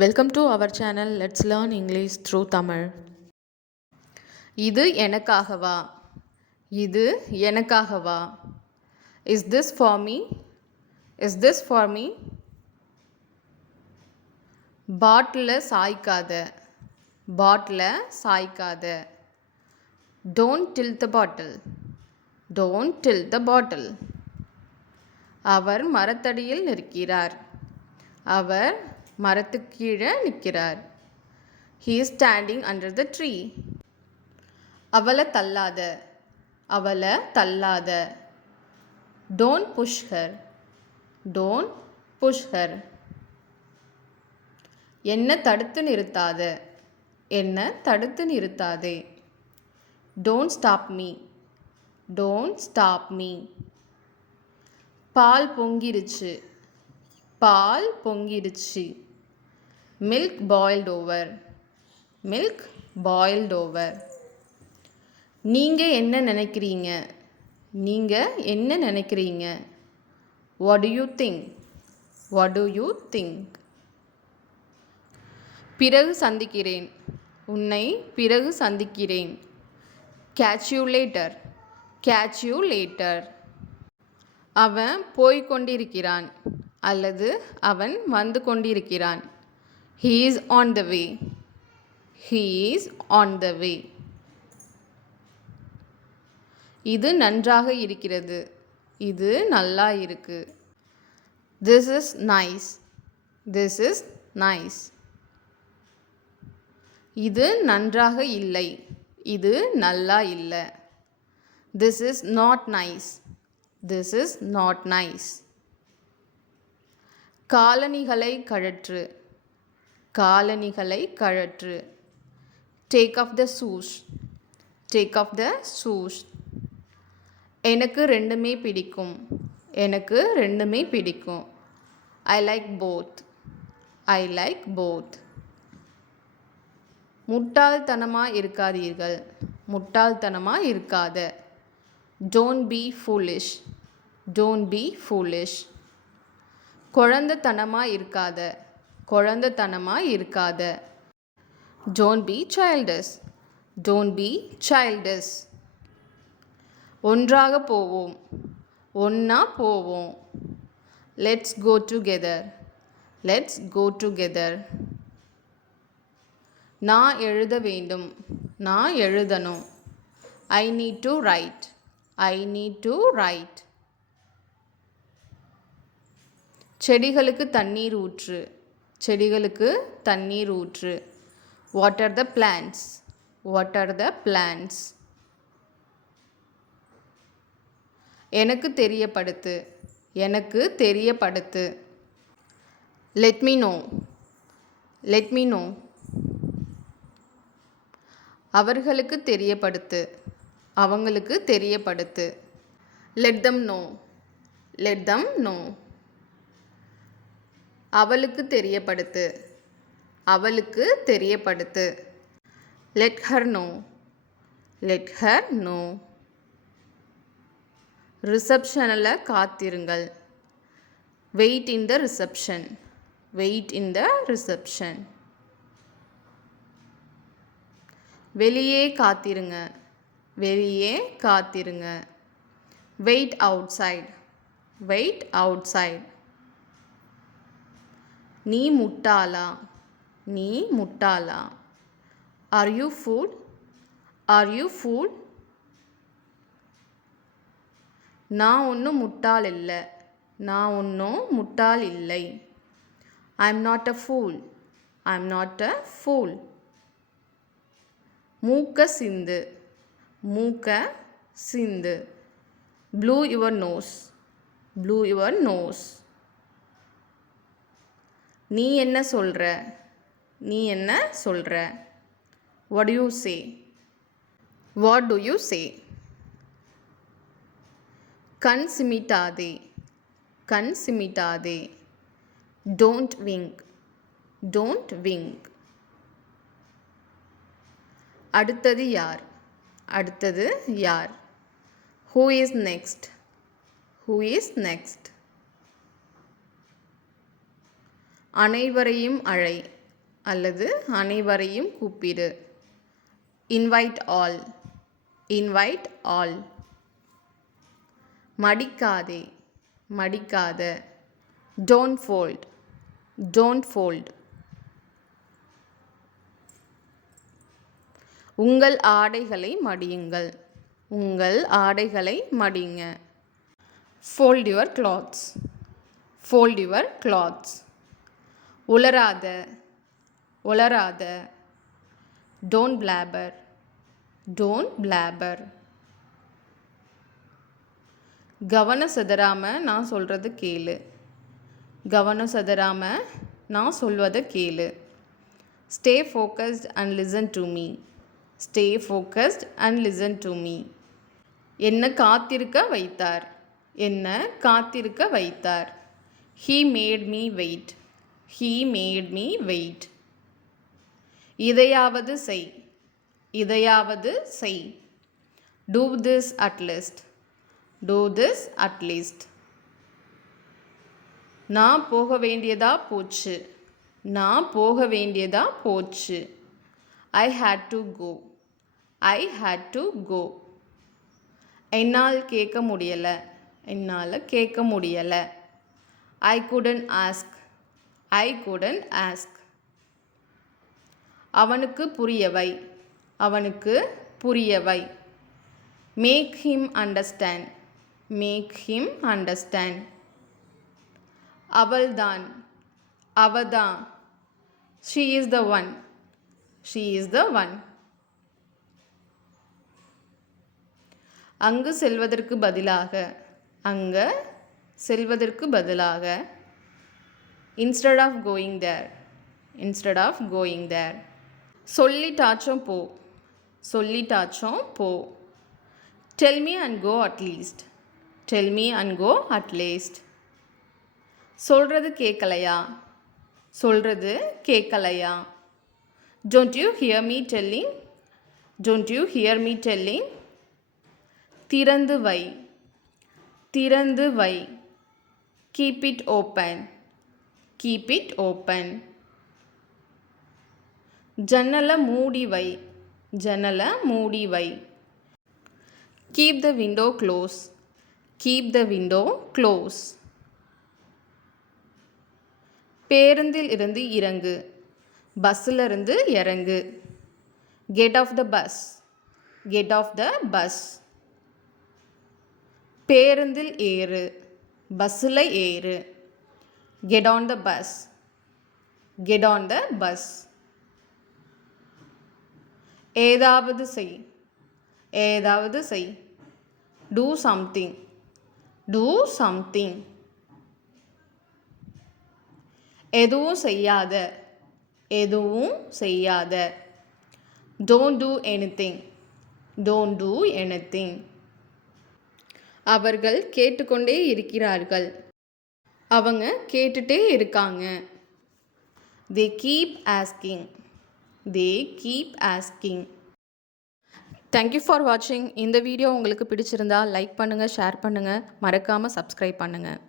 Welcome to our channel. Let's learn English through Tamil. இது எனக்காகவா? இது எனக்காகவா? Is this for me? Is this for me? பாட்டில சாய்க்காத. பாட்டில சாய்க்காத. Don't tilt the bottle. Don't tilt the bottle. அவர் மரத்தடியில் நிற்கிறார். அவர் மரத்துக்கு கீழே நிற்கிறார். He is standing under the tree. அவளை தள்ளாத. அவளை தள்ளாத. Don't push her. Don't push her. என்னை தடுத்து நிறுத்தாத. என்னை தடுத்து நிறுத்தாதே. Don't stop me. Don't stop me. Ball பொங்கிருச்சு. Ball பொங்கிருச்சு. Milk boiled over. Milk boiled over. நீங்க என்ன நினைக்கிறீங்க? நீங்க என்ன நினைக்கிறீங்க? What do you think? What do you think? பிறகு சந்திக்கிறேன். உன்னை பிறகு சந்திக்கிறேன். Catch you later. Catch you later. அவன் போய்க் கொண்டிருக்கிறான் அல்லது அவன் வந்து கொண்டிருக்கிறான். He is on the way. He is on the way. இது நன்றாக இருக்கிறது. இது நல்லா இருக்கு. This is nice. This is nice. இது நன்றாக இல்லை. இது நல்லா இல்லை. This is not nice. This is not nice. காலணிகளை கழற்று. காலணிகளை கழற்று. Take off the shoes. Take off the shoes. எனக்கு ரெண்டுமே பிடிக்கும். எனக்கு ரெண்டுமே பிடிக்கும். I like both. I like both. முட்டாள்தனமா இருக்காதீர்கள். முட்டாள்தனமா இருக்காத. Don't be foolish. Don't be foolish. குழந்தைத்தனமா இருக்காத. குழந்தைத்தனமா இருக்காத. Don't be childish. Don't be childish. ஒன்றாக போவோம். ஒன்றா போவோம். Let's go together. Let's go together. நான் எழுத வேண்டும். நான் எழுதணும். I need to write. I need to write. செடிகளுக்கு தண்ணீர் ஊற்று. செடிகளுக்கு தண்ணீர் ஊற்று. Water the plants. Water the plants. எனக்கு தெரியப்படுத்து. எனக்கு தெரியப்படுத்து. Let me know. Let me know. அவர்களுக்கு தெரியப்படுத்து. அவங்களுக்கு தெரியப்படுத்து. Let them know. Let them know. அவளுக்கு தெரியப்படுத்து. அவளுக்கு தெரியப்படுத்து. Let her know. Let her know. ரிசப்ஷனில் காத்திருங்கள். Wait in the reception. Wait in the reception. வெளியே காத்திருங்க. வெளியே காத்திருங்க. Wait outside. Wait outside. நீ முட்டாளா? நீ முட்டாளா? Are you fool? Are you fool? நான் ஒன்றும் முட்டாள் இல்லை. நான் ஒன்றும் முட்டாள் இல்லை. I'm not a fool. I'm not a fool. மூக்க சிந்து. மூக்க சிந்து. Blow your nose. Blow your nose. நீ என்ன சொல்ற? நீ என்ன சொல்ற? What do you say? What do you say? கண் சிமிட்டாதே. கண் சிமிட்டாதே. Don't wink. Don't wink. அடுத்தது யார்? அடுத்தது யார்? Who is next? Who is next? அனைவரையும் அழை. அல்லது அனைவரையும் கூப்பிடு. Invite all. Invite all. மடிக்காதே, மடிக்காத. Don't fold. Don't fold. உங்கள் ஆடைகளை மடியுங்கள். உங்கள் ஆடைகளை மடிங்க. Fold your clothes. Fold your clothes. உளராத, உளராத. Don't blabber. Don't blabber. கவனம் சிதறாம நான் சொல்கிறது கேளு. கவனம் சிதறாம நான் சொல்வதை கேளு. Stay focused and listen to me. Stay focused and listen to me. என்ன காத்திருக்க வைத்தார். என்ன காத்திருக்க வைத்தார். He made me wait. He made me wait. இதையாவது செய். இதையாவது செய். Do this at least. Do this at least. நான் போக வேண்டியதா போச்சு. நான் போக வேண்டியதா போச்சு. I had to go. I had to go. என்னால் கேட்க முடியலை. என்னால் கேட்க முடியலை. I couldn't ask. I couldn't ask. அவனுக்கு புரியவை. அவனுக்கு புரியவை. Make him understand. Make him understand. அவள்தான். அவதான். She is the one. She is the one. அங்கு செல்வதற்கு பதிலாக. அங்கே செல்வதற்கு பதிலாக. Instead of going there. Instead of going there. சொல்லிட்டாச்சும் போ. சொல்லிட்டாச்சும் போ. Tell me and go at least. Tell me and go at least. சொல்கிறது கேட்கலையா. சொல்கிறது கேட்கலையா. Don't you hear me telling? Don't you hear me telling? திறந்து வை. திறந்து வை. Keep it open. Keep it open. ஜன்னலை மூடி வை. ஜன்னலை மூடி வை. Keep the window close. Keep the window close. பேருந்தில் இருந்து இறங்கு. பஸ்ஸில் இருந்து இறங்கு. Get off the bus. Get off the bus. பேருந்தில் ஏறு. பஸ்ஸில் ஏறு. Get on the bus. Get on the bus. ஏதாவது செய். ஏதாவது செய். Do something. Do something. எதுவும் செய்யாத. எதுவும் செய்யாத. Don't do anything. Don't do anything. அவர்கள் கேட்டுக்கொண்டே இருக்கிறார்கள். அவங்க கேட்டுட்டே இருக்காங்க. They keep asking. They keep asking. Thank you for watching. இந்த வீடியோ உங்களுக்கு பிடிச்சிருந்தா லைக் பண்ணுங்கள், ஷேர் பண்ணுங்கள், மறக்காமல் சப்ஸ்கிரைப் பண்ணுங்கள்.